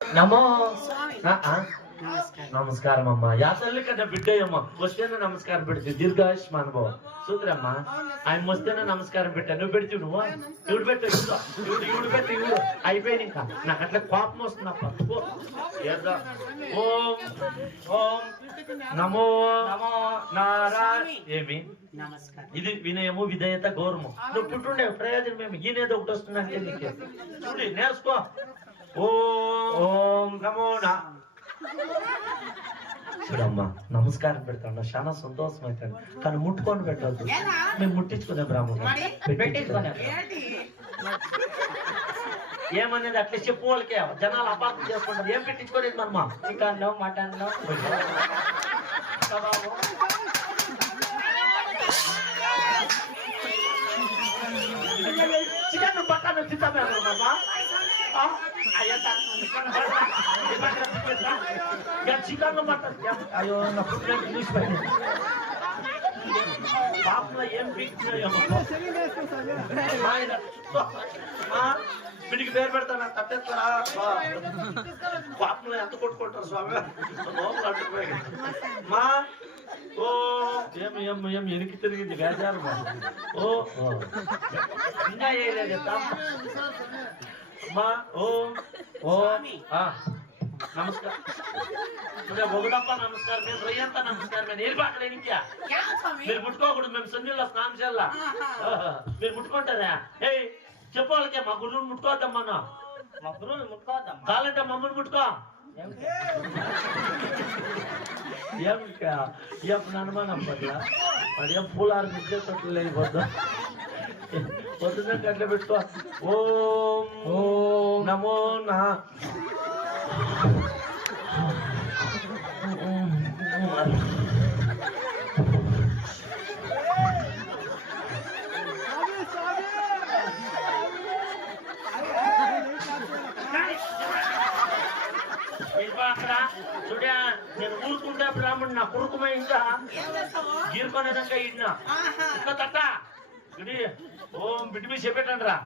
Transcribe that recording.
నమో స్వామి నమస్కారం అమ్మా యా తల్లి కదా బిడ్డయ్యమ్మ వస్తేనే నమస్కారం పెడితే దీర్ఘాయుష్మాన్ భవ సూత్రమ్మా ఆయన వస్తేనే నమస్కారం పెట్టా నువ్వు పెడితే నువ్వు ఇవిడు పెట్టు ఇవిడు పెట్టి ఇవిడు అయిపోయింది ఇంకా నాకు అట్లా కోపం వస్తుందప్ప ఓం ఓం నమో నమో నారాయణ ఏమి నమస్కారం. ఇది వినయము విధేయత గౌరవము నువ్వు పుట్టుండే ప్రయోజనం ఏమి ఈయనేదో ఒకటి వస్తుందంటే నీకే చూడి నేర్చుకో ఓం నమో చూడమ్మా నమస్కారం పెడతాను చాలా సంతోషం అవుతాను కానీ ముట్టుకొని పెట్టద్దు మేము ముట్టించుకునే బ్రాహ్మణుడు పెట్టించుకునే ఏమనేది అట్లా చెప్పు వాళ్ళకే జనాలు అపార్థం చేసుకుంటారు ఏం పెట్టించుకోలేదు మనమా చికెన్ మటన్ చికెన్ పక్కన తింటామే అమ్మా చికెన్ మటన్ అయ్యో నా ఫుడ్ చూసిపోయింది పాపలో ఏం వీడికి పేరు పెడతాను తట్టేస్తారా పాపలో ఎంత కొట్టుకుంటారు స్వామి లోపల అంటుకుపోయి మా ఓ ఏం ఎనికి తిరిగింది బేజారు ఓ ఇంకా వేయలేదు అమ్మా ఓ ఓ నమస్కారం ఒకటప్ప నమస్కారం మేము రొయ్యంతా నమస్కారం మేము ఏర్పాట్లేదు ఇంకా మీరు ముట్టుకోకూడదు మేము సంజుల్లో స్నానం చేయాలా మీరు ముట్టుకుంటారా ఏ చెప్పాలకే మా గురువుని ముట్టుకోవద్దమ్మా మా గురువుని ముట్టుకోవద్దాం కావాలంటే మమ్మల్ని ముట్టుకో ఏం అనుమానం పట్ల మరి ఏం పూలారు ముచ్చేటట్లు లేకపోద్దు పొద్దున్న అట్లా పెట్టుకో ఓం ఓం నమో నా చూడా నేను ఊరుకుంటే బ్రాహ్మణ్ నా కురుకుమై ఇంకా గీరుకునేదాకా ఇన్నా ఇంకా తట్ట ఓం బిడ్డ మీ చెప్పేటండి రా